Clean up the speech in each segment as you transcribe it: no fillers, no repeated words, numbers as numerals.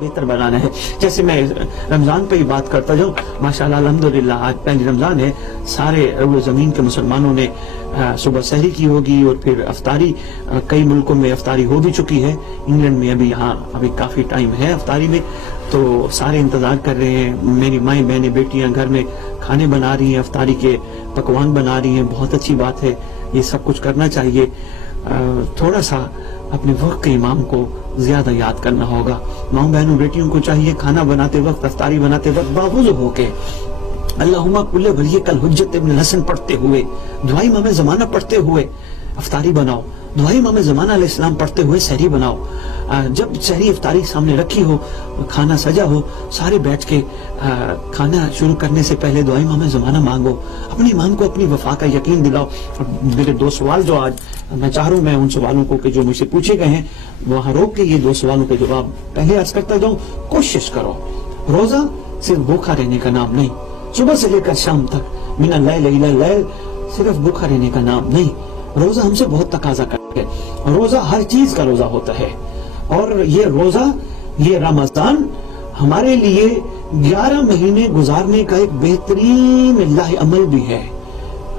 بہتر بنانا ہے. جیسے میں رمضان پہ ہی بات کرتا جاؤں، ماشاءاللہ الحمدللہ آج پہلی رمضان ہے، سارے زمین کے مسلمانوں نے صبح سحری کی ہوگی اور پھر افطاری. کئی ملکوں میں افطاری ہو بھی چکی ہے، انگلینڈ میں ابھی کافی ٹائم ہے افطاری میں، تو سارے انتظار کر رہے ہیں. میری مائیں بہنیں بیٹیاں گھر میں کھانے بنا رہی ہیں، افطاری کے پکوان بنا رہی ہیں. بہت اچھی بات ہے، یہ سب کچھ کرنا چاہیے. تھوڑا سا اپنے وقت کے امام کو زیادہ یاد کرنا ہوگا. ماں بہنوں بیٹیوں کو چاہیے کھانا بناتے وقت، افطاری بناتے وقت باوضو ہو کے اللہم کل ولی کل حجت ابن الحسن پڑھتے ہوئے، دعائی امام زمانہ پڑھتے ہوئے افطاری بناؤ، دعائی امام زمانہ علیہ السلام پڑھتے ہوئے سحری بناؤ. جب سحری افطاری سامنے رکھی ہو، کھانا سجا ہو، سارے بیٹھ کے کھانا شروع کرنے سے پہلے دعائی امام زمانہ مانگو، اپنے امام کو اپنی وفا کا یقین دلاؤ. میرے دو سوال جو آج میں چاہ رہا ہوں میں ان سوالوں کو کہ جو مجھ سے پوچھے گئے ہیں وہاں روک کے یہ دو سوالوں کے جواب پہلے عرض کرتا جاؤں. کوشش کرو، روزہ صرف بھوکا رہنے کا نام نہیں، صبح سے لے کر شام تک من اللیل الی اللیل صرف بھوکا رہنے کا نام نہیں. روزہ ہم سے بہت تقاضا کرتا ہے. روزہ ہر چیز کا روزہ ہوتا ہے، اور یہ روزہ، یہ رمضان ہمارے لیے 11 مہینے گزارنے کا ایک بہترین اللہ عمل بھی ہے.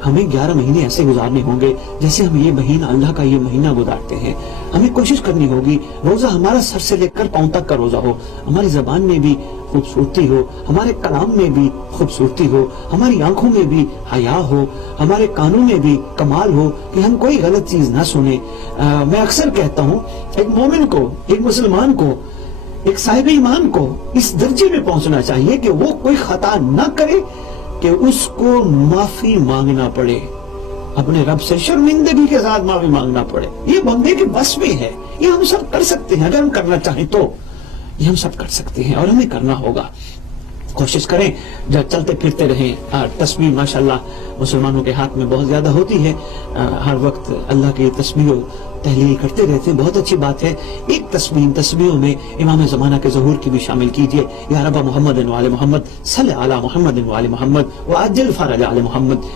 ہمیں 11 مہینے ایسے گزارنے ہوں گے جیسے ہم یہ مہینہ، اللہ کا یہ مہینہ گزارتے ہیں. ہمیں کوشش کرنی ہوگی روزہ ہمارا سر سے لے کر پاؤں تک کا روزہ ہو، ہماری زبان میں بھی خوبصورتی ہو، ہمارے کلام میں بھی خوبصورتی ہو، ہماری آنکھوں میں بھی حیا ہو، ہمارے کانوں میں بھی کمال ہو کہ ہم کوئی غلط چیز نہ سنیں. میں اکثر کہتا ہوں ایک مومن کو، ایک مسلمان کو، ایک صاحب ایمان کو اس درجے میں پہنچنا چاہیے کہ وہ کوئی خطا نہ کرے کہ اس کو معافی مانگنا پڑے، اپنے رب سے شرمندگی کے ساتھ معافی مانگنا پڑے. یہ بندے کے بس میں ہے، یہ ہم سب کر سکتے ہیں. اگر ہم کرنا چاہیں تو یہ ہم سب کر سکتے ہیں اور ہمیں کرنا ہوگا. کوشش کریں جب چلتے پھرتے رہیں. تسبیح ماشاءاللہ مسلمانوں کے ہاتھ میں بہت زیادہ ہوتی ہے، ہر وقت اللہ کی تسبیح و تحلیل کرتے رہتے ہیں، بہت اچھی بات ہے. ایک تسبیحوں میں امام زمانہ کے ظہور کی بھی شامل کیجئے. یا رب محمد وعلی محمد صلی علی محمد وعلی محمد وعجل فرج علی محمد.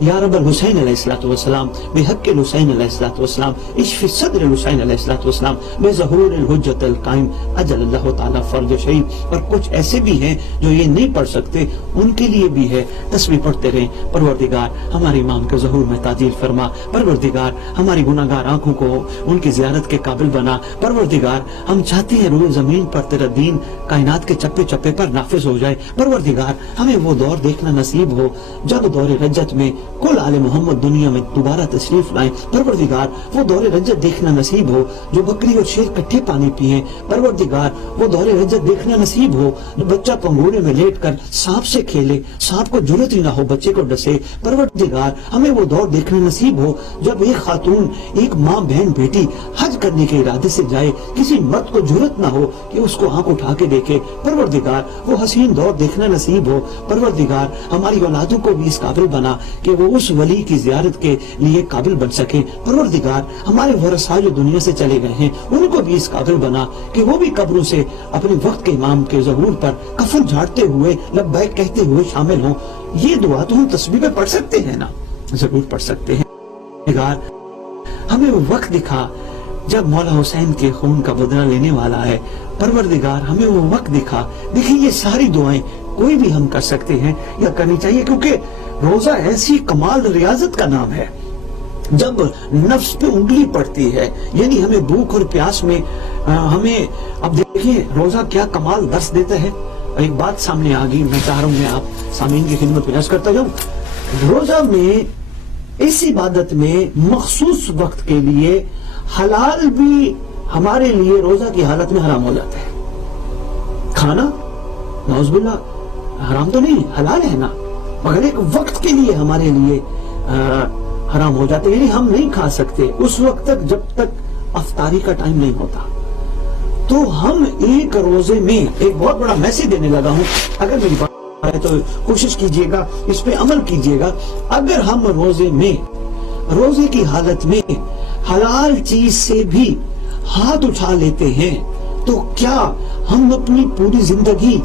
یا رب الحسین علیہ الصلوۃ والسلام بحق الحسین علیہ الصلوۃ والسلام اشف صدر الحسین علیہ الصلوۃ والسلام بظہور الحجت القائم اجل اللہ تعالی فرج شہید. اور کچھ ایسے بھی ہیں جو یہ نہیں پڑھ سکتے، ان کے لیے بھی ہے. تسبیح پڑھتے رہیں. پروردگار ہمارے امام کے ظہور میں تعجیل فرما، پروردگار ہماری گناہگار آنکھوں کو ان کی زیارت کے قابل بنا. پروردگار ہم چاہتے ہیں روئے زمین پر تیرا دین کائنات کے چپے چپے پر نافذ ہو جائے. پروردگار ہمیں وہ دور دیکھنا نصیب ہو جب دور رجت میں کل آل محمد دنیا میں دوبارہ تشریف لائیں. پروردگار وہ دور رجت دیکھنا نصیب ہو جو بکری اور شیر کٹھے پانی پیئیں. پروردگار وہ دور رجت دیکھنا نصیب ہو جو بچہ پنگوڑے میں لیٹ کر سانپ سے کھیلے، سانپ کو جرت ہی نہ ہو بچے کو ڈسے. پروردگار ہمیں وہ دور دیکھنا نصیب ہو جب ایک خاتون، ایک ماں بہن بیٹی حج کرنے کے ارادے سے جائے، کسی مرد کو جرت نہ ہو کہ اس کو آنکھ اٹھا کے دیکھے. پروردگار وہ حسین دور دیکھنا نصیب ہو. پروردگار ہماری اولادوں کو بھی اس قابل بنا کہ وہ اس ولی کی زیارت کے لیے قابل بن سکے. پروردگار ہمارے ورثاء جو دنیا سے چلے گئے ہیں ان کو بھی اس قابل بنا کہ وہ بھی قبروں سے اپنے وقت کے امام کے ظہور پر کفن جھاڑتے ہوئے لبیک کہتے ہوئے شامل ہوں. یہ دعا تو ہم تسبیح میں پڑھ سکتے ہیں نا، ضرور پڑھ سکتے ہیں. پروردگار ہمیں وہ وقت دکھا جب مولا حسین کے خون کا بدلہ لینے والا ہے. پروردگار ہمیں وہ وقت دکھا. دیکھیں یہ ساری دعائیں کوئی بھی ہم کر سکتے ہیں یا کرنی چاہیے، کیونکہ روزہ ایسی کمال ریاضت کا نام ہے. جب نفس پہ انگلی پڑتی ہے، یعنی ہمیں بھوک اور پیاس میں ہمیں، اب دیکھیں روزہ کیا کمال درس دیتا ہے. ایک بات سامنے آ گئی، میں چاہ رہا ہوں میں آپ سامعین کی خدمت میں عرض کرتا جاؤں. روزہ میں اس عبادت میں مخصوص وقت کے لیے حلال بھی ہمارے لیے روزہ کی حالت میں حرام ہو جاتا ہے. کھانا نعوذ باللہ حرام تو نہیں، حلال ہے نا، مگر ایک وقت کے لیے ہمارے لیے حرام ہو جاتے ہیں. یعنی ہم نہیں کھا سکتے اس وقت تک جب تک افطاری کا ٹائم نہیں ہوتا. تو ہم ایک روزے میں ایک بہت بڑا میسج دینے لگا ہوں، اگر میری بات ہے تو کوشش کیجئے گا، اس پہ عمل کیجئے گا. اگر ہم روزے کی حالت میں حلال چیز سے بھی ہاتھ اٹھا لیتے ہیں تو کیا ہم اپنی پوری زندگی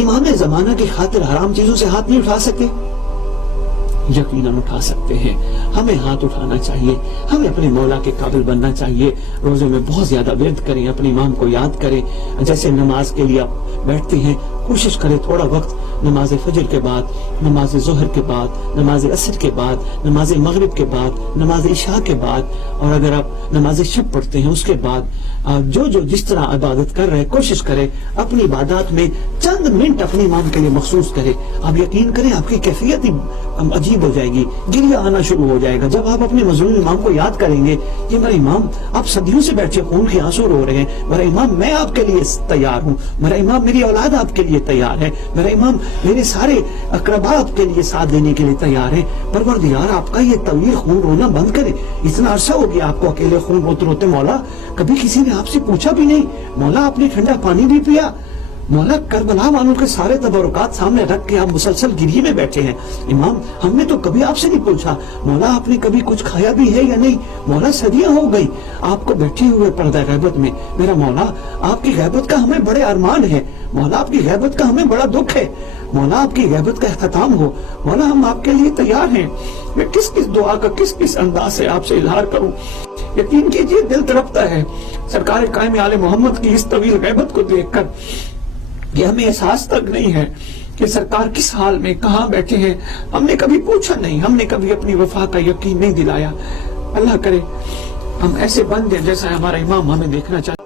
امام زمانہ کی خاطر حرام چیزوں سے ہاتھ نہیں اٹھا سکتے؟ یقیناً اٹھا سکتے ہیں. ہمیں ہاتھ اٹھانا چاہیے, ہمیں اپنے مولا کے قابل بننا چاہیے. روزے میں بہت زیادہ ورد کریں, اپنے امام کو یاد کریں. جیسے نماز کے لیے آپ بیٹھتے ہیں, کوشش کریں تھوڑا وقت نماز فجر کے بعد, نماز ظہر کے بعد, نماز عصر کے بعد, نماز مغرب کے بعد, نماز عشاء کے بعد, اور اگر آپ نماز شب پڑھتے ہیں اس کے بعد, جو جس طرح عبادت کر رہے کوشش کرے اپنی عبادات میں چند منٹ اپنے امام کے لیے مخصوص کرے. آپ یقین کریں آپ کی کیفیت ہی عجیب ہو جائے گی, گریہ آنا شروع ہو جائے گا جب آپ اپنے مظلوم امام کو یاد کریں گے. یہ میرا امام آپ صدیوں سے بیٹھے خون کے آنسو رو رہے ہیں, میرا امام میں آپ کے لیے تیار ہوں, میرا امام میری اولاد آپ کے لیے تیار ہے, میرا امام میرے سارے اقربا آپ کے لیے ساتھ دینے کے لیے تیار ہے. پروردگار آپ کا یہ طویل خون رونا بند کرے. اتنا عرصہ ہو گیا آپ کو اکیلے خون روتے روتے, مولا کبھی کسی نے آپ سے پوچھا بھی نہیں, مولا آپ نے ٹھنڈا پانی بھی پیا, مولا کربلا والوں کے سارے تبرکات سامنے رکھ کے آپ مسلسل گریے میں بیٹھے ہیں. امام ہم نے تو کبھی آپ سے نہیں پوچھا مولا آپ نے کبھی کچھ کھایا بھی ہے یا نہیں, مولا صدیاں ہو گئی آپ کو بیٹھے ہوئے پردہ غیبت میں. میرا مولا آپ کی غیبت کا ہمیں بڑے ارمان ہے, مولا آپ کی غیبت کا ہمیں بڑا دکھ ہے, مولا آپ کی غیبت کا اختتام ہو, مولا ہم آپ کے لیے تیار ہیں. میں کس دعا کا کس انداز سے آپ سے اظہار کروں. یقین کیجئے دل تڑپتا ہے سرکار قائم آل محمد کی اس طویل غیبت کو دیکھ کر. یہ ہمیں احساس تک نہیں ہے کہ سرکار کس حال میں کہاں بیٹھے ہیں. ہم نے کبھی پوچھا نہیں, ہم نے کبھی اپنی وفا کا یقین نہیں دلایا. اللہ کرے ہم ایسے بن جائیں جیسا ہمارا امام ہمیں دیکھنا چاہتا ہے.